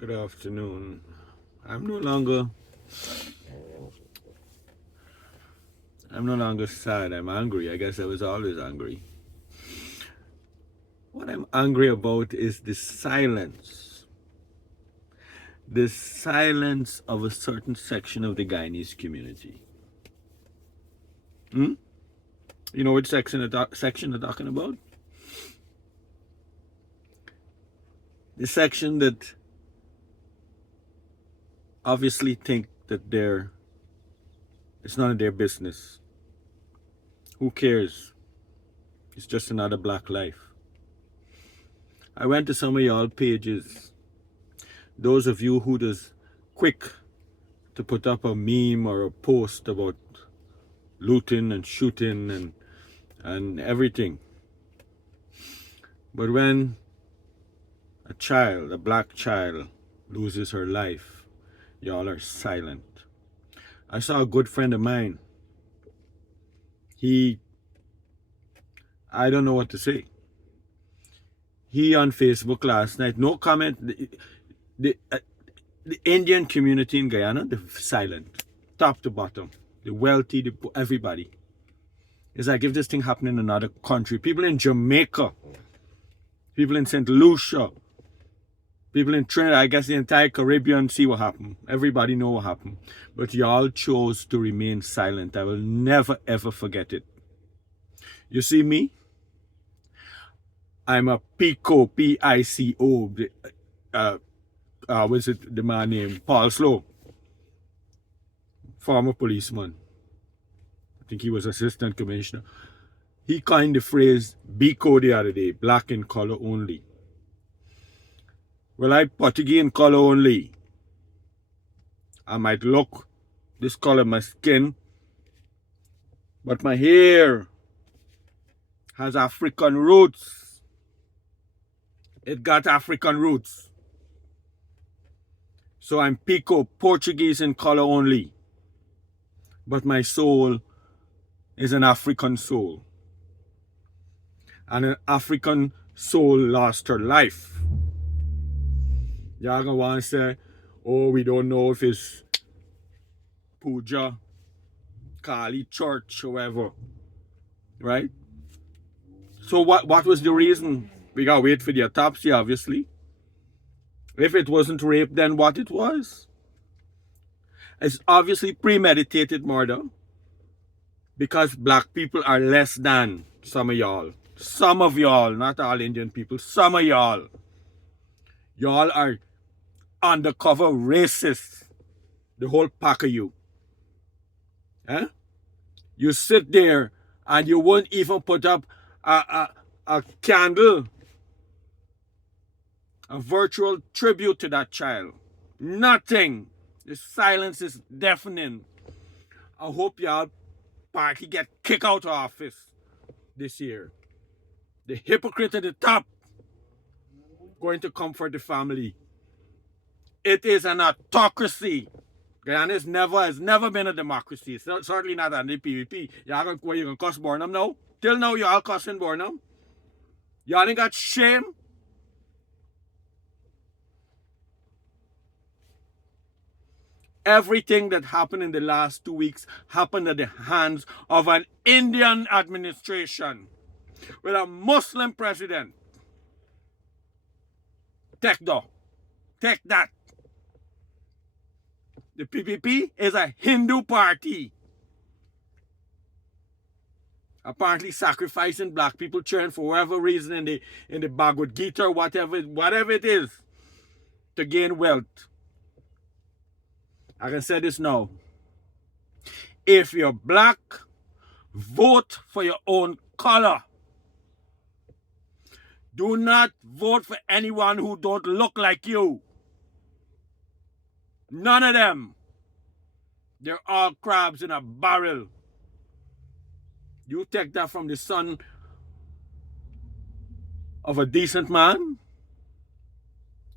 Good afternoon. I'm no longer sad. I'm angry. I guess I was always angry. What I'm angry about is the silence. The silence of a certain section of the Guyanese community. You know which section I'm talking about? The section that obviously think that it's none of their business. Who cares? It's just another black life. I went to some of y'all pages. Those of you who does quick to put up a meme or a post about looting and shooting and everything. But when a black child, loses her life, y'all are silent. I saw a good friend of mine. I don't know what to say. He on Facebook last night, no comment. The Indian community in Guyana, they're silent, top to bottom. The wealthy, the poor, everybody. It's like if this thing happened in another country. People in Jamaica, people in St. Lucia, people in Trinidad, I guess the entire Caribbean, see what happened. Everybody know what happened. But y'all chose to remain silent. I will never ever forget it. You see me? I'm a PICO, P-I-C-O. What's it, the man named Paul Slow, former policeman. I think he was assistant commissioner. He coined the phrase BICO the other day, black in color only. Well, I Portuguese in color only. I might look this color, my skin, but my hair has African roots. It got African roots. So I'm Pico, Portuguese in color only. But my soul is an African soul. And an African soul lost her life. Y'all gonna want to say, oh, we don't know if it's Puja, Kali Church, or whatever. Right? So what was the reason? We gotta wait for the autopsy, obviously. If it wasn't rape, then what it was? It's obviously premeditated murder. Because black people are less than some of y'all. Some of y'all, not all Indian people, some of y'all. Y'all are undercover racists. The whole pack of you. Eh? You sit there and you won't even put up a candle, a virtual tribute to that child. Nothing. The silence is deafening. I hope y'all party get kicked out of office this year. The hypocrite at the top going to comfort the family. It is an autocracy. Guyana has never been a democracy. Certainly not under the PVP. Y'all gonna cuss Burnham now? Till now y'all cussing Burnham. Y'all ain't got shame. Everything that happened in the last 2 weeks happened at the hands of an Indian administration with a Muslim president. Take that. The PPP is a Hindu party. Apparently sacrificing black people, cheering for whatever reason in the Bhagavad Gita or whatever it is to gain wealth. I can say this now. If you're black, vote for your own color. Do not vote for anyone who don't look like you. None of them. They're all crabs in a barrel. You take that from the son of a decent man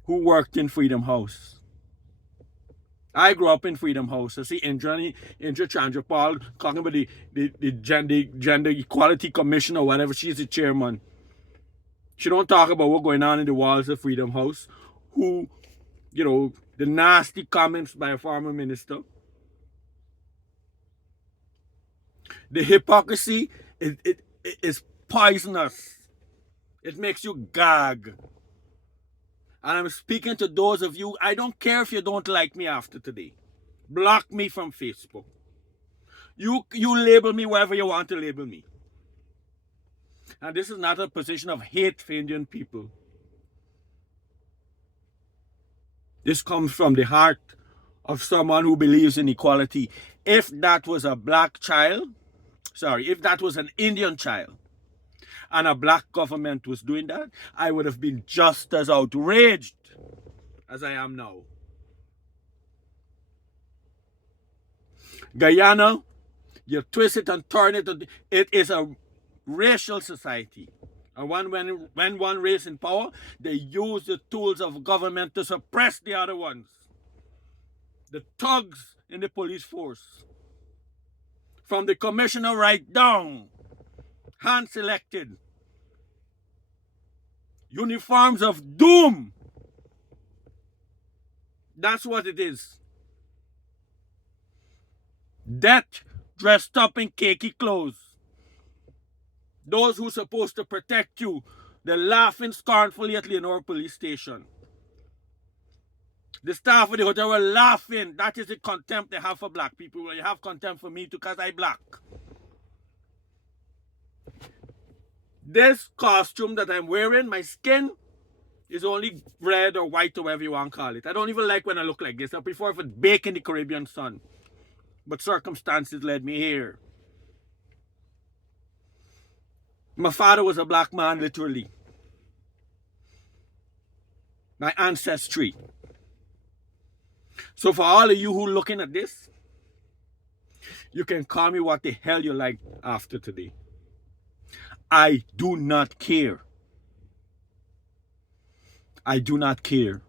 who worked in Freedom House. I grew up in Freedom House. I see Indra Chandrapal talking about the gender equality commission or whatever. She's the chairman. She don't talk about what's going on in the walls of Freedom House. Who the nasty comments by a former minister. The hypocrisy is poisonous. It makes you gag. And I'm speaking to those of you, I don't care if you don't like me after today. Block me from Facebook. You label me wherever you want to label me. And this is not a position of hate for Indian people. This comes from the heart of someone who believes in equality. If that was a black child, if that was an Indian child, and a black government was doing that, I would have been just as outraged as I am now. Guyana, you twist it and turn it, it is a racial society. And when one race in power, they use the tools of government to suppress the other ones. The thugs in the police force, from the commissioner right down, hand-selected, uniforms of doom. That's what it is. Death dressed up in cakey clothes. Those who are supposed to protect you, they're laughing scornfully at Leonore police station. The staff of the hotel were laughing. That is the contempt they have for black people. Well, you have contempt for me too because I'm black. This costume that I'm wearing, my skin is only red or white or whatever you want to call it. I don't even like when I look like this. I prefer if it's baked in the Caribbean sun. But circumstances led me here. My father was a black man, literally. My ancestry. So for all of you who are looking at this, you can call me what the hell you like after today. I do not care. I do not care.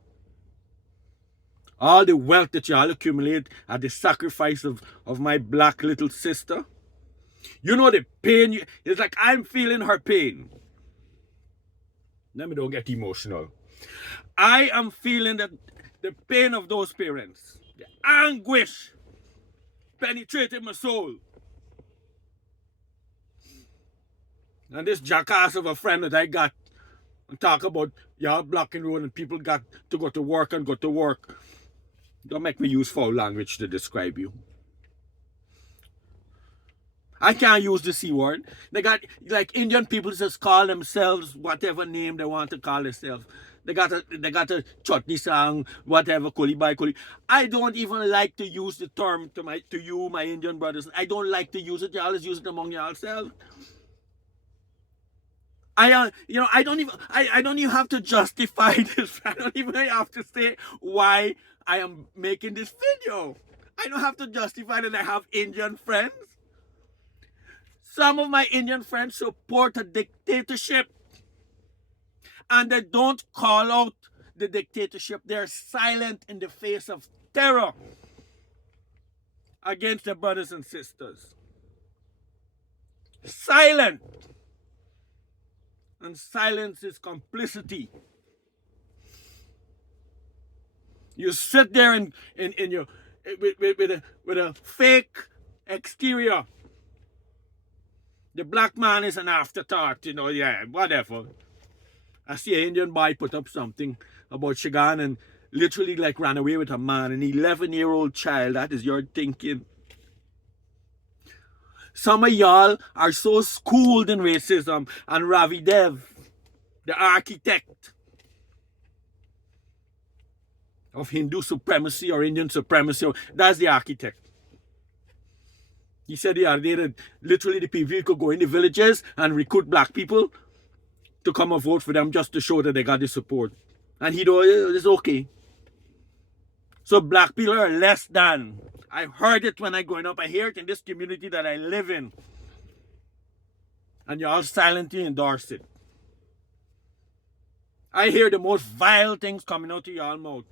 All the wealth that y'all accumulate at the sacrifice of my black little sister. You know the pain, it's like I'm feeling her pain. Let me don't get emotional. I am feeling the pain of those parents. The anguish penetrated my soul. And this jackass of a friend that I got and talk about y'all blocking road and people got to go to work and go to work. Don't make me use foul language to describe you. I can't use the C word. They got, like, Indian people just call themselves whatever name they want to call themselves. They got a chutney song, whatever, kuli by kuli. I don't even like to use the term to you, my Indian brothers. I don't like to use it. You always use it among yourselves. I don't even have to justify this. I don't even have to say why I am making this video. I don't have to justify that I have Indian friends. Some of my Indian friends support a dictatorship. And they don't call out the dictatorship. They're silent in the face of terror against their brothers and sisters. Silent. And silence is complicity. You sit there in your with a fake exterior. The black man is an afterthought, yeah, whatever. I see an Indian boy put up something about Shagan and literally like ran away with a man, an 11-year-old child. That is your thinking. Some of y'all are so schooled in racism, and Ravi Dev, the architect of Hindu supremacy or Indian supremacy, that's the architect. He said the other day that literally the PV could go in the villages and recruit black people to come and vote for them just to show that they got the support. And he know it's okay. So black people are less than. I heard it when I growing up. I hear it in this community that I live in. And y'all silently endorse it. I hear the most vile things coming out of y'all mouth.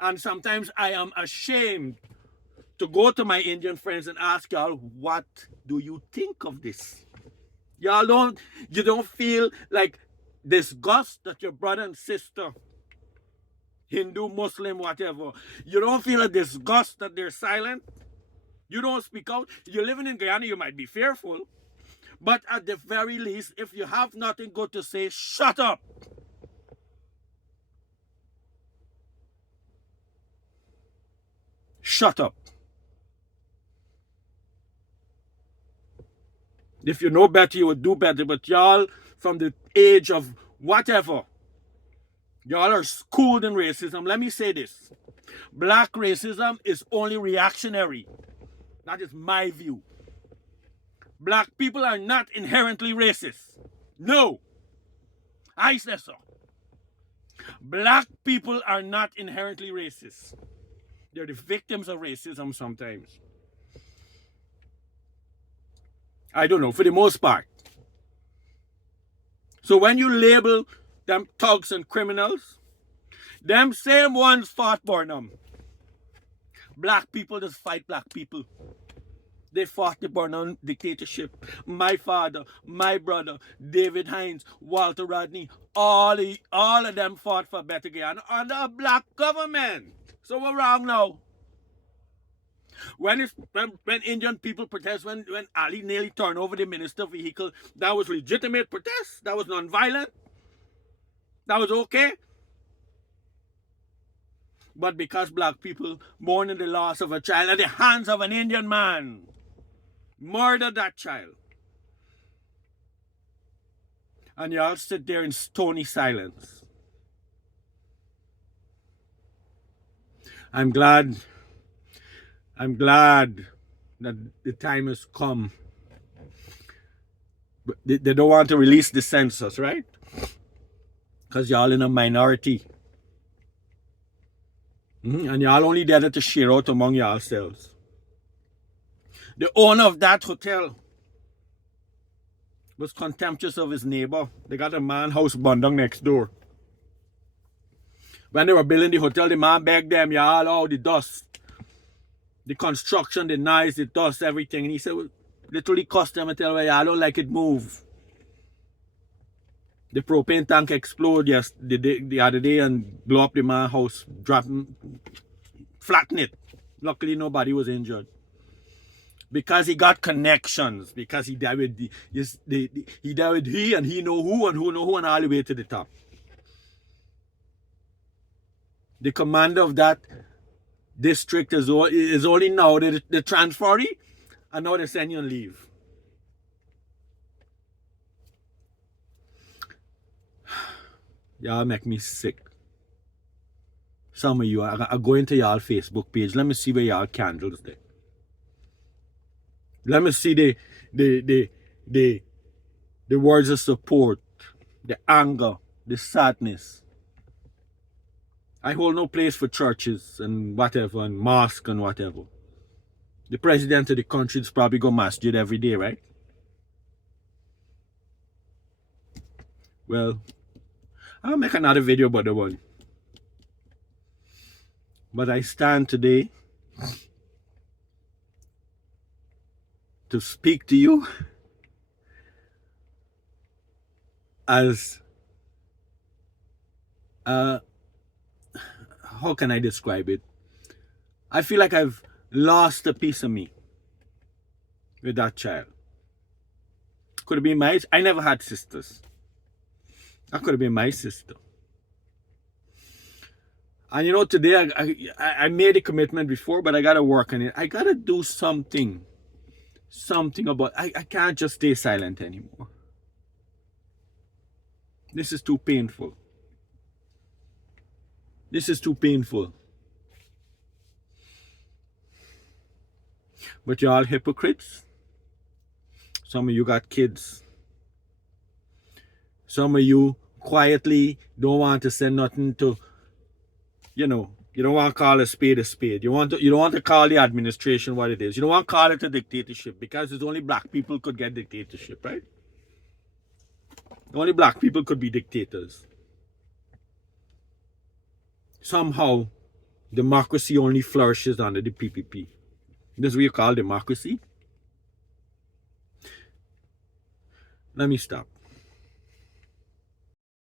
And sometimes I am ashamed to go to my Indian friends and ask y'all, what do you think of this? You don't feel like disgust that your brother and sister Hindu, Muslim, whatever. You don't feel a disgust that they're silent? You don't speak out? You're living in Guyana, you might be fearful. But at the very least, if you have nothing good to say, shut up. Shut up. If you know better, you would do better. But y'all, from the age of whatever, y'all are schooled in racism. Let me say this. Black racism is only reactionary. That is my view. Black people are not inherently racist. No. I say so. Black people are not inherently racist. They're the victims of racism sometimes. I don't know, for the most part. So when you label them thugs and criminals, them same ones fought Burnham. Black people just fight black people. They fought the Burnham dictatorship. My father, my brother, David Hines, Walter Rodney, all of them fought for better Guyana under a black government. So we're wrong now. When Indian people protest, when Ali nearly turned over the minister vehicle, that was legitimate protest. That was non-violent. That was okay. But because black people mourning the loss of a child at the hands of an Indian man, murdered that child. And y'all sit there in stony silence. I'm glad that the time has come. But they don't want to release the census, right? Because y'all in a minority. And y'all only there to share out among yourselves. The owner of that hotel was contemptuous of his neighbor. They got a man house burned down next door. When they were building the hotel, the man begged them, y'all, all the dust. The construction, the noise, the dust, everything. And he said, well, literally cost them a tell me, I don't like it move. The propane tank exploded the other day and blew up the man's house, flatten it. Luckily, nobody was injured. Because he got connections. Because he dealt with he and he know who and who know who and all the way to the top. The commander of that district is only now the transferee, and now they send you on leave. Y'all make me sick. Some of you are going to y'all Facebook page. Let me see where y'all candles there. Let me see the words of support, the anger, the sadness. I hold no place for churches and whatever, and mosque and whatever. The president of the country is probably go masjid every day, right? Well, I'll make another video about the one. But I stand today to speak to you as how can I describe it? I feel like I've lost a piece of me with that child. Could have been I never had sisters. That could have been my sister. And you know, today I made a commitment before, but I gotta work on it. I gotta do something about I can't just stay silent anymore. This is too painful. This is too painful. But y'all hypocrites. Some of you got kids. Some of you quietly don't want to say nothing to, you know, you don't want to call a spade a spade. You don't want to call the administration what it is. You don't want to call it a dictatorship because it's only black people could get dictatorship, right? Only black people could be dictators. Somehow, democracy only flourishes under the PPP. This is what you call democracy? Let me stop.